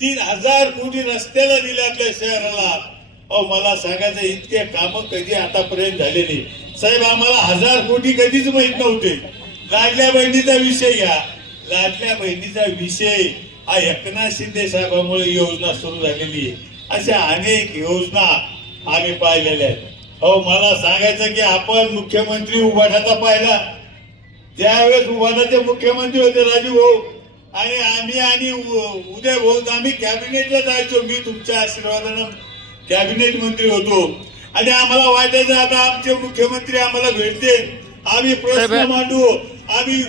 3,000 कोटी रस्त्याला दिले आपल्या शहराला. अहो मला सांगायचं इतके काम कधी आतापर्यंत झालेली साहेब. आम्हाला 1,000 कोटी कधीच माहित नव्हते. लाडल्या बहिणीचा विषय घ्या. लाडल्या बहिणीचा विषय हा एकनाथ शिंदे साहेबांमुळे योजना सुरू झालेली आहे. अशा अनेक योजना आम्ही पाहिलेल्या आहेत. अहो मला सांगायचं की आपण मुख्यमंत्री उभाटाचा पाहिला. ज्यावेळेस उभाटाचे मुख्यमंत्री होते राजू भाऊ आणि उदय भाऊ, आम्ही कॅबिनेटला जायचो. मी तुमच्या आशीर्वादानं कॅबिनेट मंत्री होतो आणि आम्हाला वाटायचं आता आमचे मुख्यमंत्री आम्हाला भेटते, आम्ही प्रश्न मांडू. आम्ही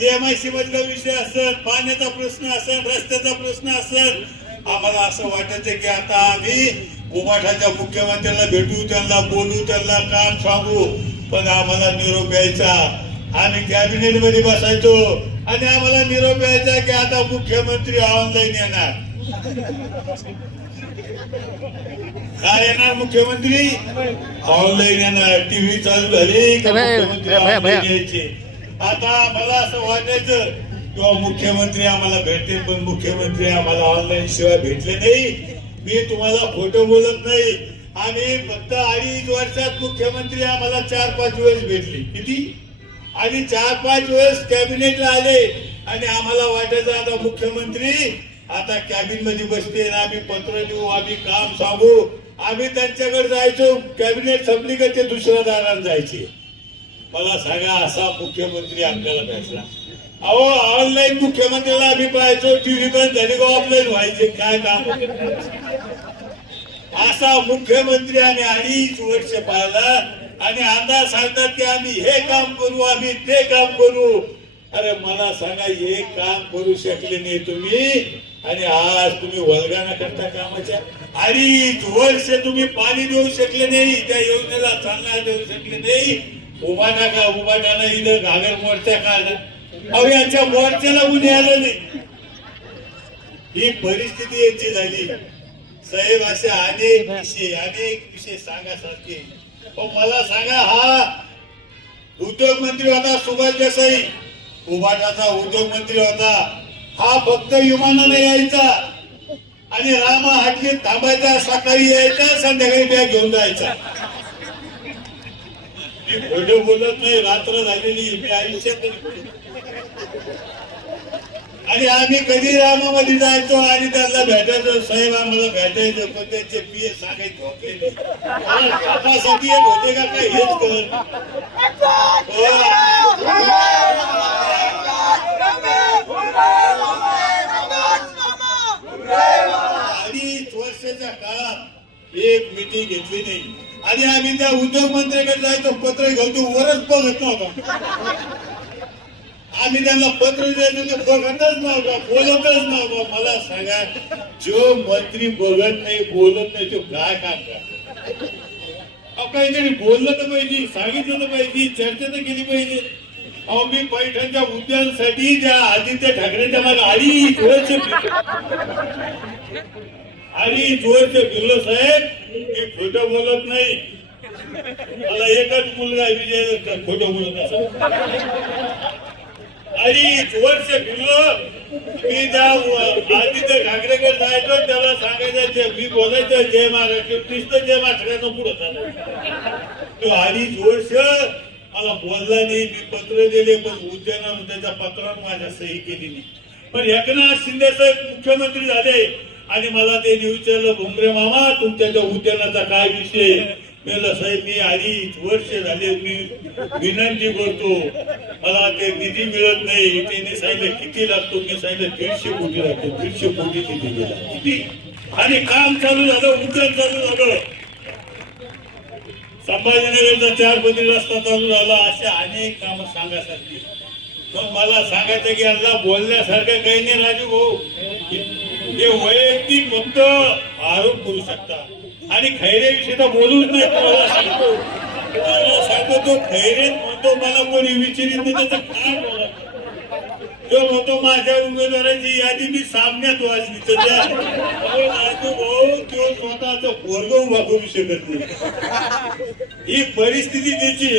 DMIC मधला विषय असेल, पाण्याचा प्रश्न असेल, रस्त्याचा प्रश्न असेल, आम्हाला असं वाटायचं की आता आम्ही उभाटाच्या मुख्यमंत्र्यांना भेटू, त्यांना बोलू, त्यांना काम सांगू. पण आम्हाला निरोप यायचा. आम्ही कॅबिनेट मध्ये बसायचो आणि आम्हाला निरोप यायचा की आता मुख्यमंत्री ऑनलाईन येणार. काय येणार मुख्यमंत्री? ऑनलाईन येणार. टीव्ही चालू झाली का मुख्यमंत्री ऑनलाईन यायचे. आता मला असं वाटायचं किंवा मुख्यमंत्री आम्हाला भेटते, पण मुख्यमंत्री आम्हाला ऑनलाईन शिवाय भेटले नाही. मी तुम्हाला खोटं बोलत नाही. आम्ही फक्त 2.5 वर्षात मुख्यमंत्री आम्हाला 4-5 वेळेस भेटले. किती? आणि 4-5 वेळेस कॅबिनेटला आले आणि आम्हाला वाटायचं आता मुख्यमंत्री आता कॅबिन मध्ये बसते, आम्ही पत्र देऊ, आम्ही काम सांगू. आम्ही त्यांच्याकडे जायचो. कॅबिनेट संपली का ते दुसऱ्या दारात जायचे. मला सांगा असा मुख्यमंत्री आपल्याला भेटला. अहो ऑनलाईन मुख्यमंत्र्याला आम्ही पाहायचो. टीव्ही बंद झाली का ऑफलाईन व्हायचे. काय काम. असा मुख्यमंत्री आम्ही 2.5 वर्ष पाहिला आणि आता सांगतात की आम्ही हे काम करू, आम्ही ते काम करू. अरे मला सांगा हे काम करू शकले नाही तुम्ही आणि आज तुम्ही वल्गना करता कामाच्या. 2.5 वर्ष तुम्ही पाणी देऊ शकले नाही, त्या योजनेला चालना देऊ शकले नाही. उभाटानं इथं घागर मोर्चा काढला. अहो यांच्या मोर्चाला उन्हे आलं नाही. ही परिस्थिती यांची झाली साहेब. असे अनेक विषय सांगासारखे. मला सांगा हा उद्योग मंत्री होता सुभाष देसाई, उभाटाचा उद्योग मंत्री होता. हा फक्त विमानाने यायचा आणि रामा हाटलीत थांबायचा. सकाळी यायचा, संध्याकाळी बॅग घेऊन जायचा. मी खोटं बोलत नाही. रात्र झालेली मी आयुष्यात. आणि आम्ही कधी रामामध्ये जायचो आणि त्यांना भेटायचो. साहेब आम्हाला भेटायचं, पण त्यांचे PS सांगायचे होते कामासाठी एक होते का काय हेच कर. 2.5 वर्षाच्या काळात एक मिटिंग घेतली नाही. आणि आम्ही त्या उद्योग मंत्र्याकडे जायचो, पत्र घेऊन वरच बघत नव्हता. आम्ही त्यांना पत्र द्यायचं बघतच नव्हता, बोलतच नव्हता. मला सांगा जो मंत्री बघत नाही, बोलत नाही, तो काय काम करतो. काहीतरी बोललं तर पाहिजे, सांगितलं तर पाहिजे, चर्चा तर केली पाहिजे. अहो मी पैठणच्या उद्यानासाठी त्या आदित्य ठाकरेच्या मागे 2.5 वर्ष फिरलो साहेब. मी खोटं बोलत नाही. मला एकच मुलगा विजय खोटं बोलत असं. 2.5 वर्ष फिरलो. मी त्या आदित्य ठाकरेकडे जायचो, त्याला सांगायचं मी बोलायचं जय महाराष्ट्र, नुसतं जय महाराष्ट्राचं पुढे चालू. तो 2.5 वर्ष मला बोलला नाही. मी पत्र दिले पण उद्यानावर त्याच्या पत्रात माझ्या सही केली नाही. पण एकनाथ शिंदे साहेब मुख्यमंत्री झाले आणि मला ते विचारलं भुमरे मामा तुमच्या त्या उद्यानाचा काय विषय. म्हणलं साहेब मी 2.5 वर्ष झाले मी विनंती करतो, मला ते निधी मिळत नाही. त्यांनी सांगितलं किती लागतो. मी सांगितलं 150 कोटी लागतो. 150 कोटी निधी दिला किती. आणि काम चालू झालं, उद्यान चालू झालं. संभाजीनगरचा 4 पदरी रस्ता चालू झाला. अशा अनेक कामं सांगायसाठी. पण मला सांगायचं की यांना बोलण्यासारखं काही नाही राजू भाऊ. हे वैयक्तिक फक्त आरोप करू शकता आणि खैरेविषयी तर बोलूच नाही. तुम्हाला सांगतो तो खैरे म्हणतो मला कोणी विचारित नाही त्याचं काय बोला. तो म्हणतो माझ्या उमेदवाराची यादी मी सामन्यात वाचली. राजू भाऊ तो स्वतःच पोरग उभा करू शकत नाही. ही परिस्थिती त्याची.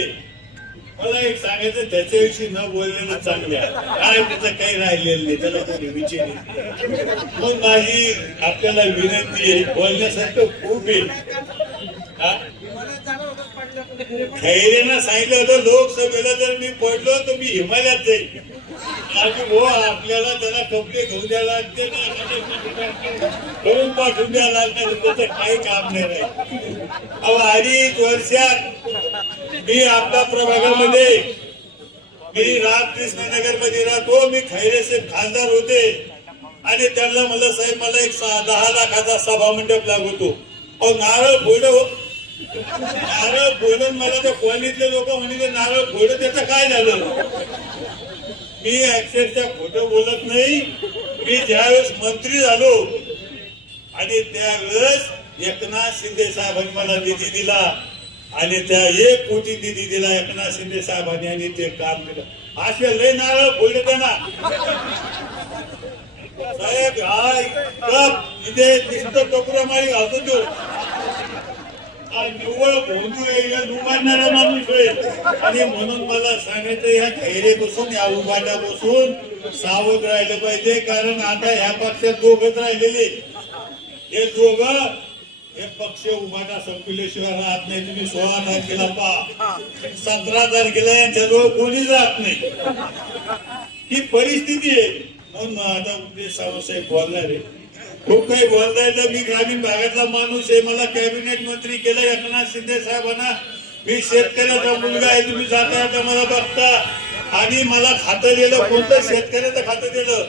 मला एक सांगायचं, त्याच्याविषयी न बोललेलं चांगलं आहे. काय त्याचं काही राहिलेलं नाही, त्याला कोणी विचार मग माझी आपल्याला विनंती आहे, बोलण्यासारखं खूप आहे. खैरेनं सांगितलं होतं लोकसभेला जर मी पडलो तर मी हिमालयात जाईल. हो आपल्याला त्याला कपडे घेऊन द्यायला लागते करून पाठवून द्यायला लागणार, त्याचं काही काम नाही राहील. अहो 2.5 वर्षात मी आपल्या प्रभागामध्ये, मी रामकृष्णनगर मध्ये राहतो, मी खैरे साहेब खासदार होते आणि त्यांना मला साहेब मला एक 10 लाखाचा सभा मंडप लागतो. अहो नारळ फोडून मला त्या कॉलनीतले लोक म्हणजे नारळ फोडून त्याचं काय झालं. मी अक्षरशः खोटं बोलत नाही. मी ज्यावेळेस मंत्री झालो आणि त्यावेळेस एकनाथ शिंदे साहेबांनी मला निधी दिला आणि त्या 1 कोटी निधी दिला एकनाथ शिंदे साहेबांनी आणि ते काम केलं. असे लय नारळ फोडले त्यांना साहेब. हा इथे नुसतं टोकरामाळी घालतो तो निव्वळ भोंदू उभारणारा माणूस होईल. आणि म्हणून मला सांगायचं, या खैरेपासून या उभाट्यापासून सावध राहिलं पाहिजे. कारण आता ह्या पक्षात दोघच राहिलेले, हे दोघं हे पक्ष उभाटा संपल्याशिवाय राहत नाही. तुम्ही 16 तारखेला पहा, 17 तारखेला यांच्याजवळ कोणीच राहत नाही. ही परिस्थिती आहे. म्हणून आता सावंतसाहेब बोलणार आहे, खूप काही बोलताय. तर मी ग्रामीण भागातला माणूस आहे, मला कॅबिनेट मंत्री केलं एकनाथ शिंदे साहेबांना. मी शेतकऱ्याचा मुलगा आहे, तुम्ही जाता आता मला बघता. आणि मला खातं दिलं, कोणतं शेतकऱ्याचं खातं दिलं,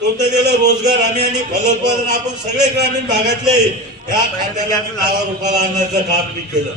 कोणतं दिलं रोजगार हमी आणि फलोत्पादन. आपण सगळे ग्रामीण भागातले या खात्याला मी ₹10 आणायचं काम मी केलं.